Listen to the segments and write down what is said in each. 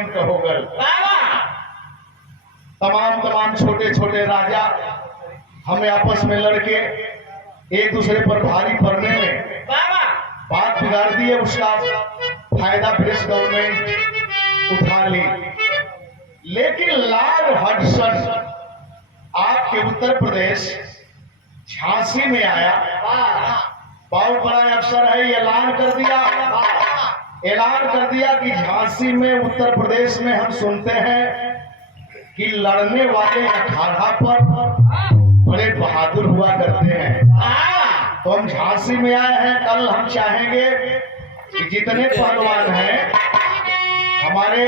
गवर्नमेंट का होगल। तमाम छोटे छोटे राजा हमें आपस में लड़के एक दूसरे पर भारी पड़ने में बात बिगाड़ दी है। उसका फायदा ब्रिटिश गवर्नमेंट उठा ली। लेकिन लॉर्ड हडसन आपके उत्तर प्रदेश झांसी में आया, बहुत बड़ा अफसर है, ऐलान कर दिया कि झांसी में उत्तर प्रदेश में हम सुनते हैं कि लड़ने वाले अखाड़ा पर बड़े बहादुर हुआ करते हैं। तो हम झांसी में आए हैं। कल हम चाहेंगे कि जितने पहलवान हैं हमारे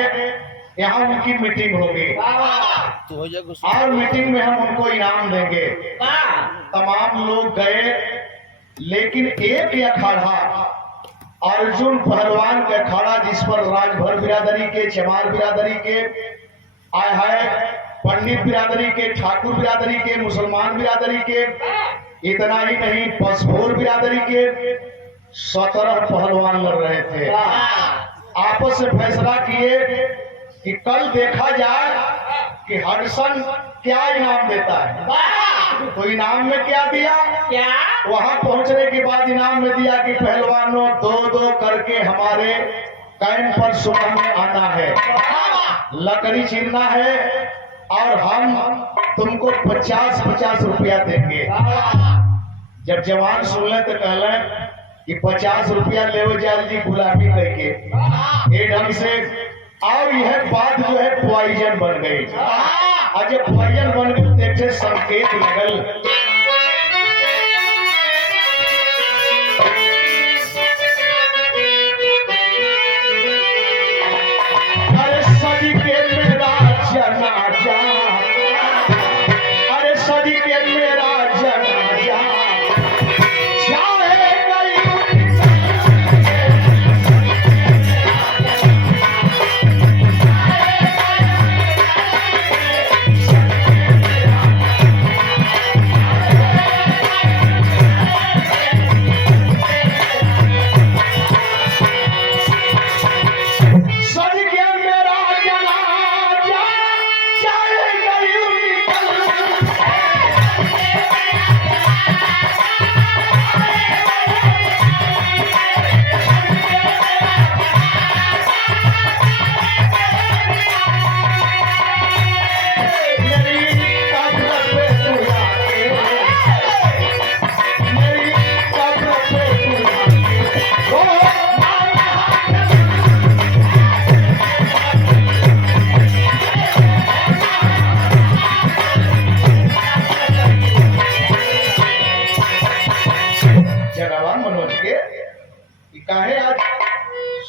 यहाँ उनकी मीटिंग होगी और मीटिंग में हम उनको इनाम देंगे। तमाम लोग गए, लेकिन एक अखाड़ा अर्जुन पहलवान का अखाड़ा, जिस पर राजभर बिरादरी के, चमार बिरादरी के आए है, पंडित बिरादरी के, ठाकुर बिरादरी के, मुसलमान बिरादरी के, इतना ही नहीं पसभोर बिरादरी के 17 पहलवान लड़ रहे थे। आपस में फैसला किए कि कल देखा जाए कि हडसन क्या इनाम देता है। तो इनाम में क्या दिया? वहां पहुंचने के बाद इनाम में दिया कि पहलवानों 2-2 करके हमारे कैंप पर सुबह में आना है, लकड़ी चीरना है और हम तुमको 50-50 रुपया देंगे। जब जवान सुन ले तो कहले कि 50 रुपया ले जाल जी गुलामी करके ये ढंग से। और यह बात जो है पॉइजन बन गई। और जब पॉइजन बन गई देखे संकेत लगल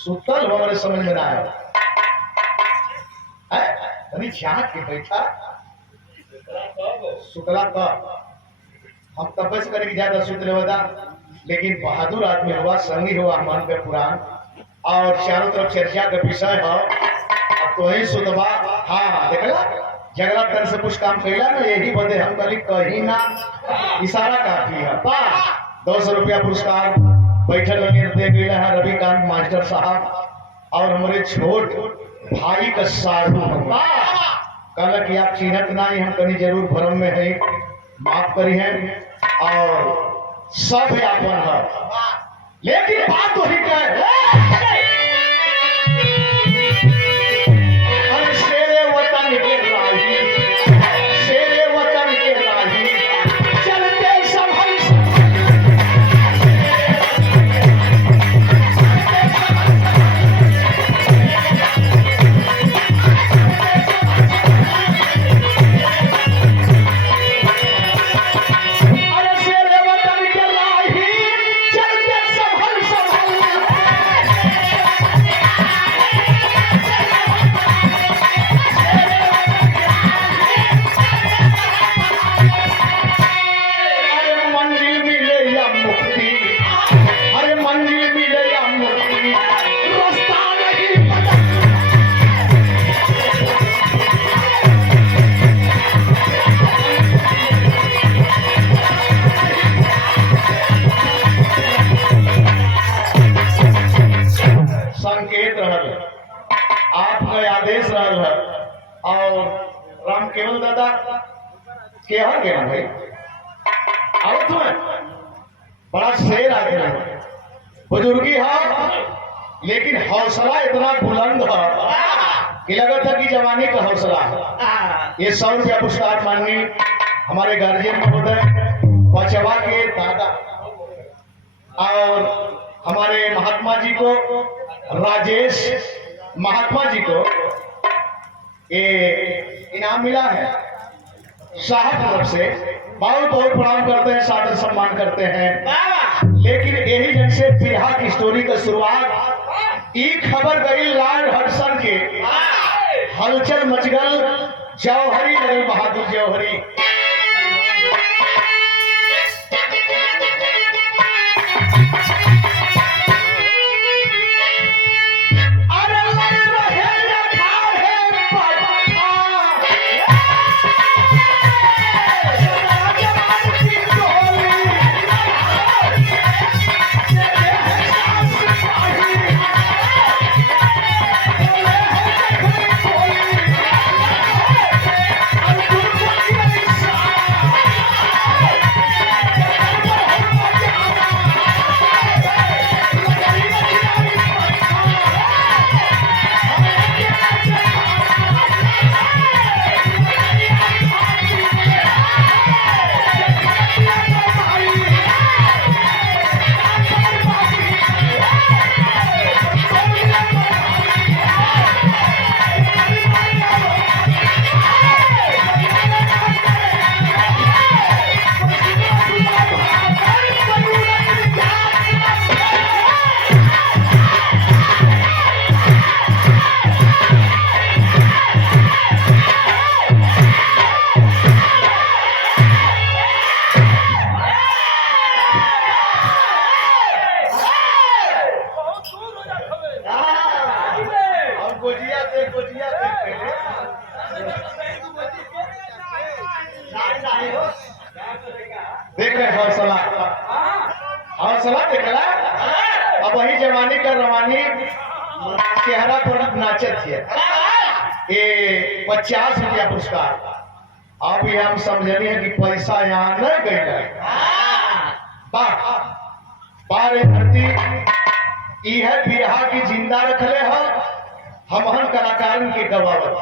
सुतल हमारे समझ में ना आया अभी झाँक के बैठा सुतला तो हम तपस करके ज्यादा सुत लेवदा। लेकिन बहादुर आदमी हुआ, संगी हुआ हनुमान पे पुराण और चारों तरफ चर्चा का विषय हो। अब तो ही सुतवा। हाँ देखला झगड़ा कर से कुछ काम कैला ना, यही बदे हम कली कहीं ना इशारा काफी है। 200 रुपया पुरस्कार बैठल दे गए हैं रविकांत मास्टर साहब और हमारे छोट भाई का सारू कहला कि आप चिन्हत नहीं, हम कहीं जरूर भरम में है, माफ करी है और सब अपन है। लेकिन बात वही कहे शेरे वतन के राही, शेरे वतन के राही चलते सब गणेश राज है और राम केवल दादा केहर गया भाई आओ तुम्हें बड़ा शेर आ गया बुजुर्गी है लेकिन हौसला इतना बुलंद है कि लगा था कि जवानी का हौसला है। ये 100 रुपया पुरस्कार माननीय हमारे गार्जियन महोदय पचवा के दादा और हमारे महात्मा जी को राजेश महात्मा जी को ये इनाम मिला है साहब तरफ से बहुत बहुत प्रणाम करते हैं सादर सम्मान करते हैं। लेकिन यही जन से बिरहा की स्टोरी का शुरुआत ई खबर गई लॉर्ड हडसन के हलचल मचगल जौहरी लगल बहादुर जौहरी देखे हौसला हौसला देखला अब वही जवानी का रवानी चेहरा पर नाचत है ये 50 रुपया पुरस्कार अब ये हम समझनी है कि पैसा यहाँ न गई पारे धरती यह बिरहा की जिंदा रखले हो हमहन कलाकारन के गवावत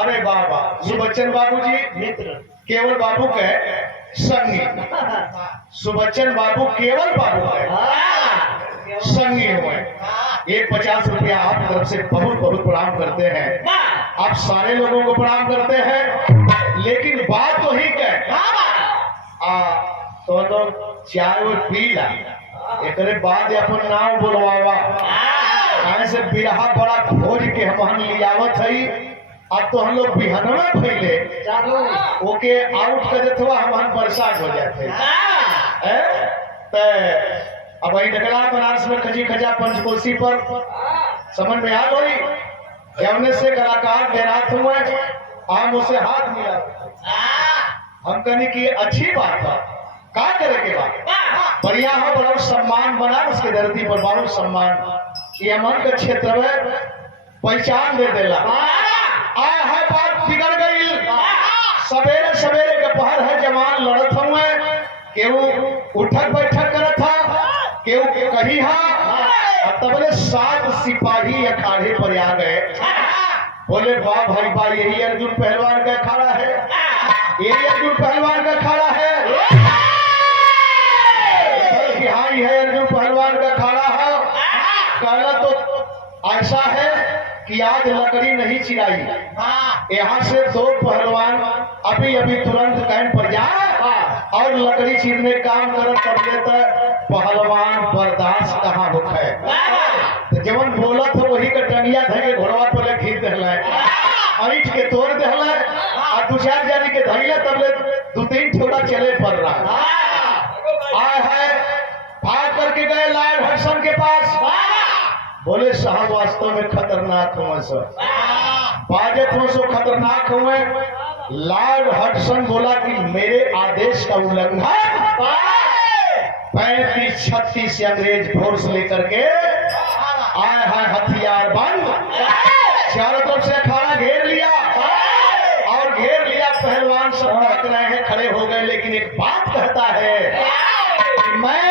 अरे बाबा सुबच्चन बाबू जी मित्र केवल बाबू के संगी सुबच्चन बाबू केवल बाबू के संगी हुए ये 50 रुपया आप तरफ से बहुत बहुत प्रणाम करते हैं। आप सारे लोगों को प्रणाम करते हैं लेकिन बात तो ही क्या तो लोग चाय और पी ला एक बाद अपन नाम बोलवावा ऐसे बिरहा बड़ा खोज के हम लियावत है। अब तो हम लोग बिहनवा फैले ओके आउट कर देते हम बरसात हो जाते अब वही डगला बनारस में खजी खजा पंचकोशी पर समझ में आ गई जमने से कलाकार देरात हुए हम उसे हाथ मिला हम कहने की अच्छी बात है का करे के बाद बढ़िया हो बड़ा सम्मान बना उसके धरती पर बहुत सम्मान ये मन के क्षेत्र में पहचान दे देला आया है बात बिगड़ गई सवेरे सवेरे के पहर है जवान लड़त हुए केहू उठक बैठक करत था केहू कही हा तबले 7 सिपाही अखाड़े पर आ गए बोले वाह भाई वाह यही अर्जुन पहलवान का अखाड़ा है यही अर्जुन पहलवान का अखाड़ा है हाँ है अर्जुन पहलवान का अखाड़ा है कहला तो ऐसा है कि आज लकड़ी नहीं चिराई यहाँ से 2 पहलवान अभी अभी तुरंत कैंप पर जाए और लकड़ी चीरने काम कर पहलवान बर्दाश्त कहाँ होता है तो जवन बोलत है वही का टंगिया धके घोड़वा पर खींच दहला ऐठ के तोड़ दहला और 2-4 जानी के धैला तब 2-3 थोड़ा चले पड़ रहा आए है भाग करके गए लॉर्ड हडसन के पास बोले साहब वास्तव में खतरनाक हुए सर बाजत हो सो खतरनाक हुए लॉर्ड हडसन बोला कि मेरे आदेश का उल्लंघन 35-36 अंग्रेज फोर्स लेकर के आए हैं, हथियार बंद, चारों तरफ से अखाड़ा घेर लिया और घेर लिया। पहलवान सब ताक रहे हैं, खड़े हो गए, लेकिन एक बात कहता है, मैं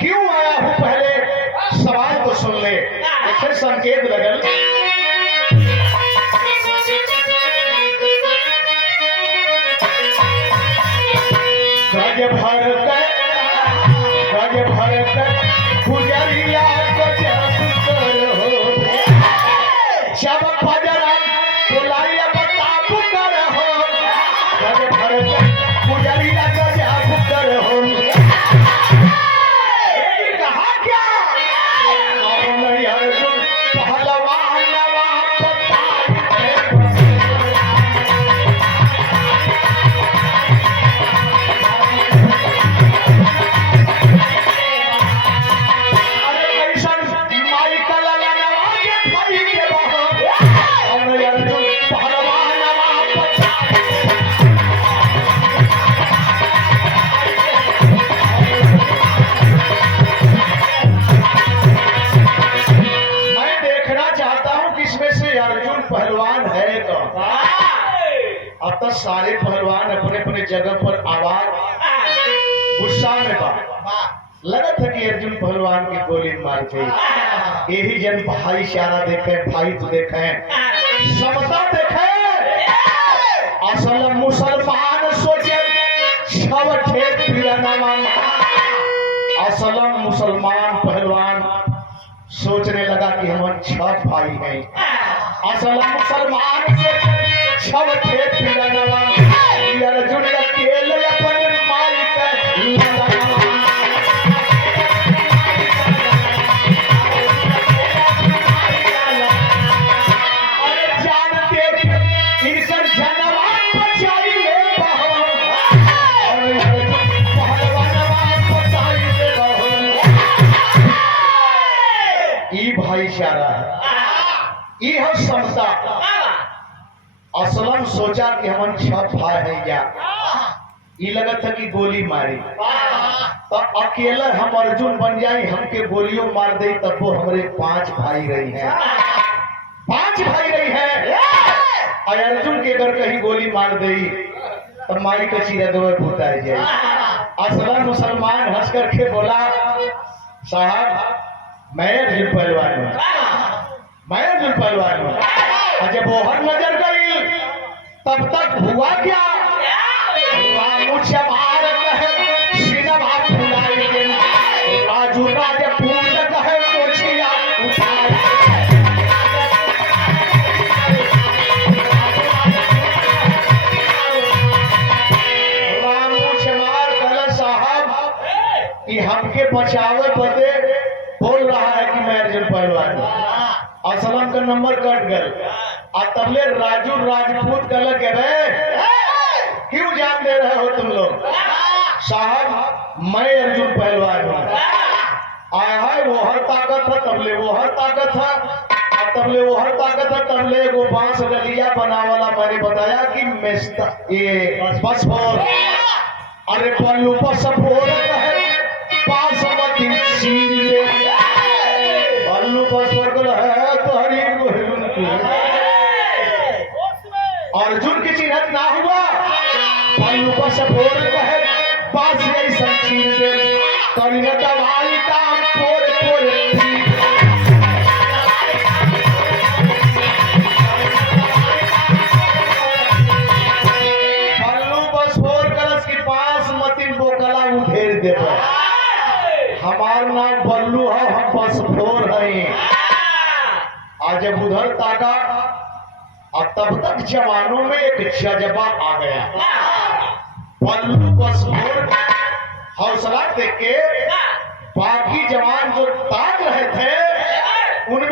क्यों आया हूं, पहले सवाल तो सुन ले। एक संकेत लगल, गज भर गुजरिया को जब करो, जब फजरा बुलाइया बताब करो, गज भर गुजरिया को जब करो। कहा क्या अर्जुन पहलवान पहलवान है तो अब तक सारे पहलवान अपने अपने जगह पर आवाज गुस्सा में लगा था कि अर्जुन पहलवान की गोली मार गई। यही जन भाईचारा देखे, भाई तो देखे, समता देखे। असल मुसलमान सोचे असल मुसलमान पहलवान सोचने लगा कि हम 6 भाई हैं। असल मुसलमान छव थे अर्जुन अकेले अपने माई जानते इनकर जनवान बचाई ले भाईचारा है, ये है समता। असलम सोचा कि हम 6 भाई हैं, या ये लगा था कि गोली मारी तो अकेला हम अर्जुन बन जाए, हमके गोलियों मार दे, तब वो हमारे 5 भाई रही हैं, 5 भाई रही हैं। और अर्जुन के अगर कहीं गोली मार दे तो माई का चीरा दो भूता जाए। असलम मुसलमान हंस करके बोला, साहब मैं अर्जुन पहलवान हूँ, मैं अर्जुन पहलवान हूँ। और जब वो हर नजर गई तब तक हुआ क्या, राजू राजपूत कहे कोचिया कि हमके बचावे बदे बोल रहा है कि मैं अर्जुन पहलवान हूँ। असलम का नंबर कट गए और तबले राजू राजपूत कल के क्यों जान दे रहे हो तुम लोग, साहब मैं अर्जुन पहलवान हूँ। आया है वो हर ताकत है, तबले वो हर ताकत है, और तबले वो हर ताकत है, तबले वो बांस गलिया बना वाला मैंने बताया कि ये बस फोर, अरे पल्लू बस फोर है पल्लू बस है तो अर्जुन की चिन्हत ना हुआ, पल्लू बस फोर है पास यही संचीन करिए दवाई काम पोर पोर पल्लू बस फोर कलश की 5 मतिन बोकला उधेर दे। हमार नाम बल्लू है, हम बस फोर हैं। आज जब उधर ताका और तब तक जवानों में एक जज्बा आ गया। बल्लू बस फोर हौसला देख के बाकी जवान जो ताक रहे थे उनमें